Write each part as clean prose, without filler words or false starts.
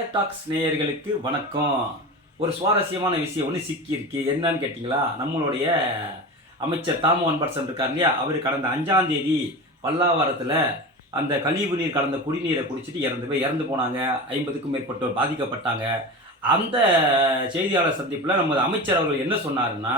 Fire tax நேயர்களுக்கு வணக்கம். ஒரு சுவாரஸ்யமான விஷயம் ஒன்று சிக்கியிருக்கு. என்னன்னு கேட்டிங்களா, நம்மளுடைய அமைச்சர் தாமோ அன்பரசன் இருக்கார் இல்லையா, அவர் கடந்த 5ஆம் தேதி பல்லாவரத்தில் அந்த கழிவு நீர் கலந்த குடிநீரை குடிச்சிட்டு இறந்து போனாங்க. 50க்கும் மேற்பட்டோர் பாதிக்கப்பட்டாங்க. அந்த செய்தியாளர் சந்திப்பில் நமது அமைச்சர் அவர்கள் என்ன சொன்னாருன்னா,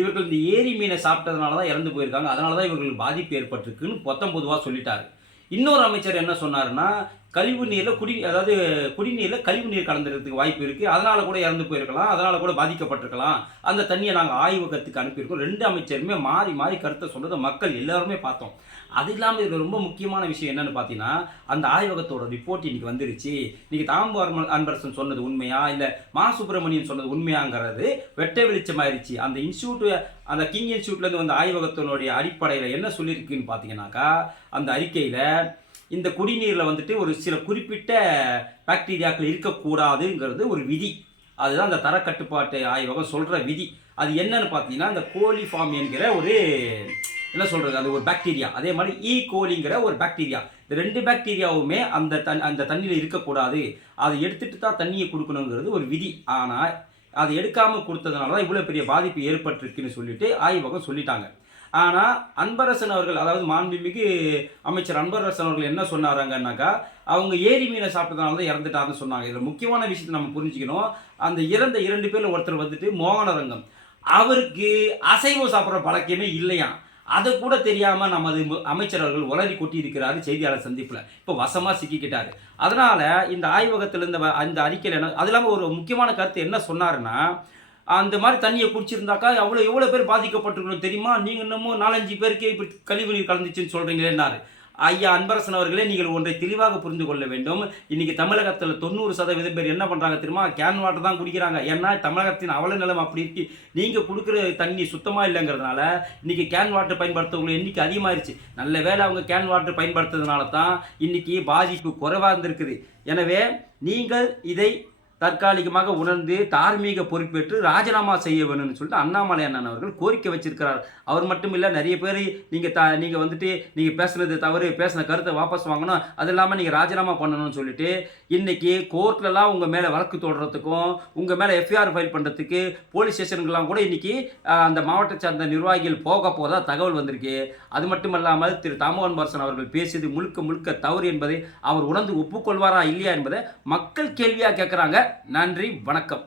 இவர்கள் இந்த ஏரி மீனை சாப்பிட்டதுனால தான் இறந்து போயிருக்காங்க, அதனால தான் இவர்களுக்கு பாதிப்பு ஏற்பட்டிருக்குன்னு பொதுவாக சொல்லிட்டாரு. இன்னொரு அமைச்சர் என்ன சொன்னாருன்னா, கழிவு நீரில் குடிநீரில் கழிவு நீர் கலந்துறதுக்கு வாய்ப்பு இருக்குது, அதனால் கூட இறந்து போயிருக்கலாம், அதனால் கூட பாதிக்கப்பட்டிருக்கலாம், அந்த தண்ணியை நாங்கள் ஆய்வகத்துக்கு அனுப்பியிருக்கோம். 2 அமைச்சருமே மாறி மாறி கருத்தை சொன்னதை மக்கள் எல்லாருமே பார்த்தோம். அது இல்லாமல் இதில் ரொம்ப முக்கியமான விஷயம் என்னென்னு பார்த்தீங்கன்னா, அந்த ஆய்வகத்தோட ரிப்போர்ட் இன்றைக்கி வந்துருச்சு. இன்றைக்கி தாமோ அன்பரசன் சொன்னது உண்மையா இல்லை மா சுப்பிரமணியன் சொன்னது உண்மையாங்கிறது வெட்ட வெளிச்சமாயிருச்சு. அந்த அந்த கிங் இன்ஸ்டியூட்லேருந்து வந்த ஆய்வகத்தினுடைய அடிப்படையில் என்ன சொல்லியிருக்குன்னு பார்த்தீங்கன்னாக்கா, அந்த அறிக்கையில் இந்த குடிநீரில் ஒரு சில குறிப்பிட்ட பாக்டீரியாக்கள் இருக்கக்கூடாதுங்கிறது ஒரு விதி. அதுதான் அந்த தரக்கட்டுப்பாட்டு ஆய்வகம் சொல்கிற விதி. அது என்னன்னு பார்த்தீங்கன்னா, இந்த கோலிஃபார்ம் என்கிற ஒரு என்ன சொல்கிறது, அது ஒரு பாக்டீரியா. அதே மாதிரி கோலிங்கிற ஒரு பாக்டீரியா. இந்த 2 பாக்டீரியாவுமே அந்த தண்ணியில் இருக்கக்கூடாது. அதை எடுத்துகிட்டு தான் தண்ணியை கொடுக்கணுங்கிறது ஒரு விதி. ஆனால் அதை எடுக்காமல் கொடுத்ததுனால தான் இவ்வளோ பெரிய பாதிப்பு ஏற்பட்டிருக்குன்னு சொல்லிட்டு ஆய்வகம் சொல்லிட்டாங்க. ஆனால் அன்பரசன் அவர்கள், அதாவது மாண்புமிகு அமைச்சர் அன்பரசன் அவர்கள் என்ன சொன்னாராங்கன்னாக்கா, அவங்க ஏரி மீனை சாப்பிட்டதுனால தான் இறந்துட்டாருன்னு சொன்னாங்க. இதில் முக்கியமான விஷயத்தை நம்ம புரிஞ்சுக்கணும். அந்த இறந்த 2 பேரில் ஒருத்தர் மோகனரங்கம். அவருக்கு அசைவம் சாப்பிட்ற பழக்கமே இல்லையாம். அதை கூட தெரியாமல் நமது அமைச்சர் அவர்கள் உளறி கொட்டி இருக்கிறாரு செய்தியாளர் சந்திப்பில். இப்போ வசமாக சிக்கிக்கிட்டாரு. அதனால் இந்த ஆய்வகத்தில் அந்த அறிக்கையில் என்ன, அது இல்லாமல் ஒரு முக்கியமான கருத்து என்ன சொன்னாருன்னா, அந்த மாதிரி தண்ணியை குடிச்சிருந்தாக்கா எவ்வளோ பேர் பாதிக்கப்பட்டிருக்கணும் தெரியுமா, நீங்கள் இன்னமும் 4-5 பேருக்கு இப்படி கழிவு நீர் கலந்துச்சுன்னு சொல்கிறீங்களேன்னாரு. ஐயா அன்பரசன் அவர்களே, நீங்கள் ஒன்றை தெளிவாக புரிந்து கொள்ள வேண்டும். இன்றைக்கி தமிழகத்தில் 90% பேர் என்ன பண்ணுறாங்க தெரியுமா, கேன் வாட்டர் தான் குடிக்கிறாங்க. ஏன்னா தமிழகத்தின் அவல நிலம் அப்படி இருக்கு. நீங்கள் கொடுக்குற தண்ணி சுத்தமாக இல்லைங்கிறதுனால இன்றைக்கி கேன் வாட்டர் பயன்படுத்தவங்களை எண்ணிக்கை அதிகமாகிடுச்சு. நல்ல வேளை அவங்க கேன் வாட்டர் பயன்படுத்துறதுனால தான் இன்றைக்கி பாதிப்பு குறைவாக இருந்திருக்குது. எனவே நீங்கள் இதை தற்காலிகமாக உணர்ந்து தார்மீக பொறுப்பேற்று ராஜினாமா செய்ய வேணும்னு சொல்லிட்டு அண்ணாமலை அண்ணன் அவர்கள் கோரிக்கை வச்சிருக்கிறார். அவர் மட்டும் இல்லை, நிறைய பேர் நீங்கள் பேசுனது தவறு, பேசின கருத்தை வாபஸ் வாங்கணும், அது இல்லாமல் நீங்கள் ராஜினாமா பண்ணணும்னு சொல்லிட்டு இன்றைக்கி கோர்ட்லலாம் உங்கள் மேலே வழக்கு தொடர்றதுக்கும் உங்கள் மேலே எஃப்ஐஆர் ஃபைல் பண்ணுறதுக்கு போலீஸ் ஸ்டேஷனுக்கெல்லாம் கூட இன்றைக்கி அந்த மாவட்டத்தை சார்ந்த நிர்வாகிகள் போக தகவல் வந்திருக்கு. அது மட்டும் இல்லாமல் திரு தாமோ அன்பரசன் அவர்கள் பேசியது முழுக்க தவறு என்பதை அவர் உணர்ந்து ஒப்புக்கொள்வாரா இல்லையா என்பதை மக்கள் கேள்வியாக கேட்குறாங்க. நன்றி, வணக்கம்.